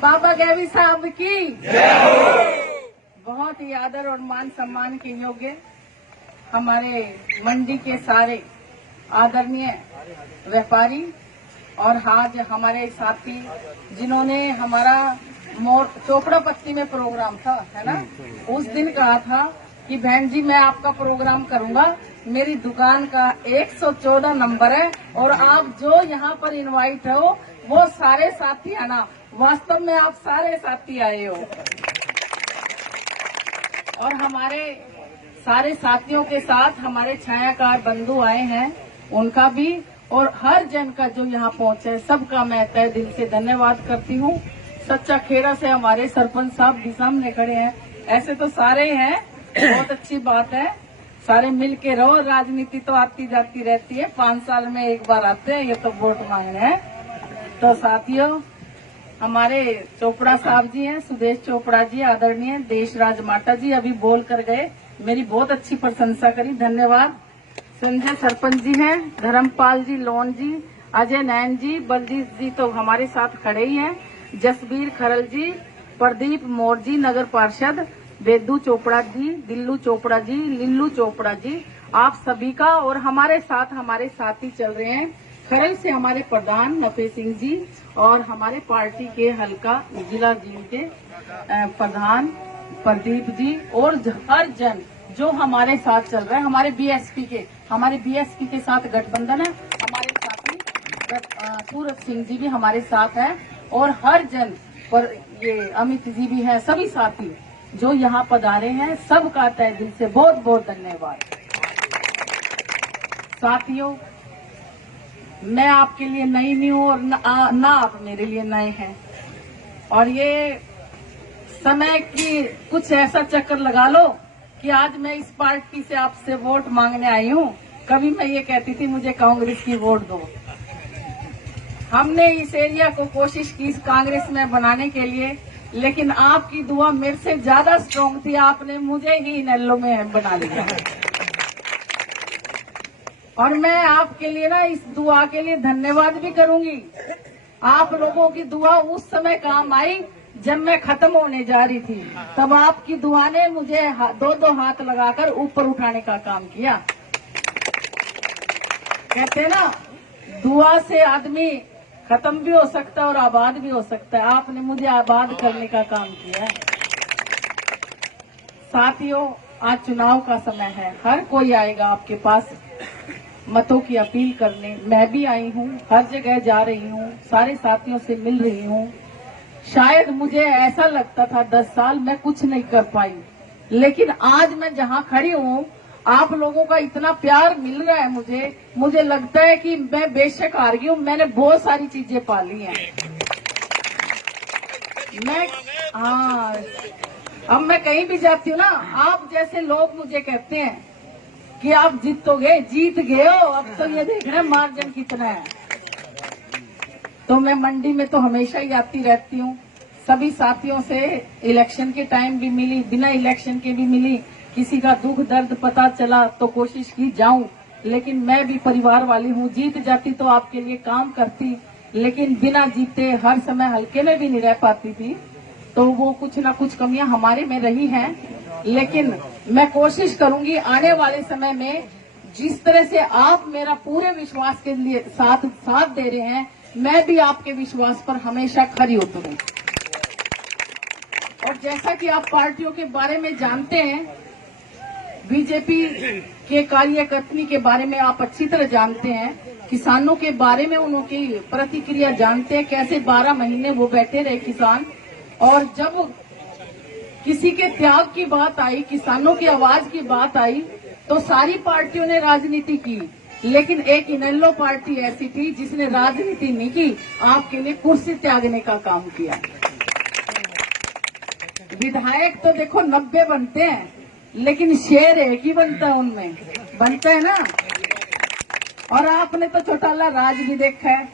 बाबा गैवी साहब की बहुत ही आदर और मान सम्मान के योग्य हमारे मंडी के सारे आदरणीय व्यापारी और आज हमारे साथी जिन्होंने हमारा चोपड़ा पत्ती में प्रोग्राम था, है ना, उस दिन कहा था कि बहन जी मैं आपका प्रोग्राम करूंगा, मेरी दुकान का 114 नंबर है और आप जो यहाँ पर इनवाइट हो वो सारे साथी आना। वास्तव में आप सारे साथी आए हो और हमारे सारे साथियों के साथ हमारे छायाकार बंधु आए हैं, उनका भी और हर जन का जो यहाँ पहुंचा है सबका मैं तहे दिल से धन्यवाद करती हूँ। सच्चा खेड़ा से हमारे सरपंच साहब भी सामने खड़े हैं, ऐसे तो सारे हैं, बहुत अच्छी बात है, सारे मिल के रहो। राजनीति तो आती जाती रहती है, 5 साल में एक बार आते हैं, ये तो वोट मांगने हैं। तो साथियों हमारे चोपड़ा साहब जी हैं, सुदेश चोपड़ा जी, आदरणीय देशराज माटा जी अभी बोल कर गए, मेरी बहुत अच्छी प्रशंसा करी, धन्यवाद। संजय सरपंच जी हैं, धर्मपाल जी, लोन जी, अजय नैन जी, बलजीत जी तो हमारे साथ खड़े ही हैं, जसबीर खरल जी, प्रदीप मोर जी, नगर पार्षद वेदू चोपड़ा जी, दिल्लू चोपड़ा जी, लिल्लू चोपड़ा जी, आप सभी का और हमारे साथ हमारे साथी चल रहे हैं खरल से हमारे प्रधान नफे सिंह जी और हमारे पार्टी के हल्का जिला जीव के प्रधान प्रदीप जी और हर जन जो हमारे साथ चल रहा है, हमारे बीएसपी के साथ गठबंधन है, हमारे साथी सूरज सिंह जी भी हमारे साथ है और हर जन पर ये अमित जी भी है, सभी साथी जो यहाँ पधारे हैं सबका तहे दिल से बहुत बहुत धन्यवाद। साथियों मैं आपके लिए नई नहीं हूँ और ना आप मेरे लिए नए हैं और ये समय की कुछ ऐसा चक्कर लगा लो कि आज मैं इस पार्टी से आपसे वोट मांगने आई हूँ। कभी मैं ये कहती थी मुझे कांग्रेस की वोट दो। हमने इस एरिया को कोशिश की कांग्रेस में बनाने के लिए, लेकिन आपकी दुआ मेरे से ज्यादा स्ट्रांग थी, आपने मुझे ही इनेलो में बना लिया और मैं आपके लिए ना इस दुआ के लिए धन्यवाद भी करूंगी। आप लोगों की दुआ उस समय काम आई जब मैं खत्म होने जा रही थी, तब आपकी दुआ ने मुझे 2-2 हाथ लगाकर ऊपर उठाने का काम किया। कहते हैं ना दुआ से आदमी खत्म भी हो सकता है और आबाद भी हो सकता है, आपने मुझे आबाद करने का काम किया है। साथियों आज चुनाव का समय है, हर कोई आएगा आपके पास मतों की अपील करने, मैं भी आई हूँ, हर जगह जा रही हूँ, सारे साथियों से मिल रही हूँ। शायद मुझे ऐसा लगता था 10 साल मैं कुछ नहीं कर पाई, लेकिन आज मैं जहाँ खड़ी हूँ आप लोगों का इतना प्यार मिल रहा है मुझे लगता है कि मैं बेशक हार गई हूँ, मैंने बहुत सारी चीजें पाली हैं। अब मैं कहीं भी जाती हूँ ना, आप जैसे लोग मुझे कहते हैं कि आप जीत गए हो, अब तो ये देख रहे हैं मार्जिन कितना है। तो मैं मंडी में तो हमेशा ही आती रहती हूँ, सभी साथियों से इलेक्शन के टाइम भी मिली, बिना इलेक्शन के भी मिली, किसी का दुख दर्द पता चला तो कोशिश की जाऊं, लेकिन मैं भी परिवार वाली हूँ, जीत जाती तो आपके लिए काम करती, लेकिन बिना जीते हर समय हल्के में भी नहीं रह पाती थी, तो वो कुछ ना कुछ कमियां हमारे में रही हैं। लेकिन मैं कोशिश करूंगी आने वाले समय में जिस तरह से आप मेरा पूरे विश्वास के लिए साथ दे रहे हैं, मैं भी आपके विश्वास पर हमेशा खरी उतरूं। और जैसा कि आप पार्टियों के बारे में जानते हैं, बीजेपी के कार्यकर्ता के बारे में आप अच्छी तरह जानते हैं, किसानों के बारे में उनकी प्रतिक्रिया जानते हैं, कैसे 12 महीने वो बैठे रहे किसान, और जब किसी के त्याग की बात आई, किसानों की आवाज की बात आई, तो सारी पार्टियों ने राजनीति की, लेकिन एक इनेलो पार्टी ऐसी थी जिसने राजनीति नहीं की, आपके लिए कुर्सी त्यागने का काम किया। विधायक तो देखो 90 बनते हैं, लेकिन शेर एक ही बनता है, उनमें बनता है ना। और आपने तो चौटाला राज भी देखा है,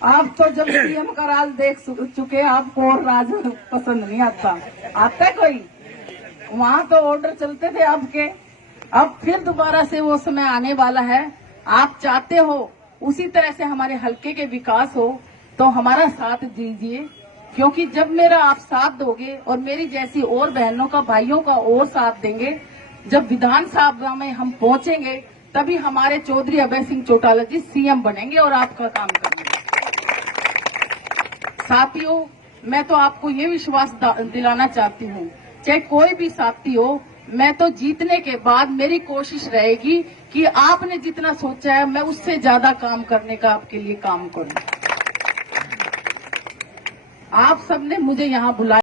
आप तो जब सीएम का राज देख चुके, आपको और राज पसंद नहीं आता है कोई? वहां तो ऑर्डर चलते थे आपके, अब फिर दोबारा से वो समय आने वाला है। आप चाहते हो उसी तरह से हमारे हल्के के विकास हो, तो हमारा साथ दीजिए, क्योंकि जब मेरा आप साथ दोगे और मेरी जैसी और बहनों का, भाइयों का और साथ देंगे, जब विधानसभा में हम पहुंचेंगे तभी हमारे चौधरी अभय सिंह चौटाला जी सीएम बनेंगे और आपका काम करेंगे। साथियों, मैं तो आपको ये विश्वास दिलाना चाहती हूँ, चाहे कोई भी साथी हो, मैं तो जीतने के बाद मेरी कोशिश रहेगी कि आपने जितना सोचा है मैं उससे ज्यादा काम करने का आपके लिए काम करूं। आप सबने मुझे यहाँ बुलाया।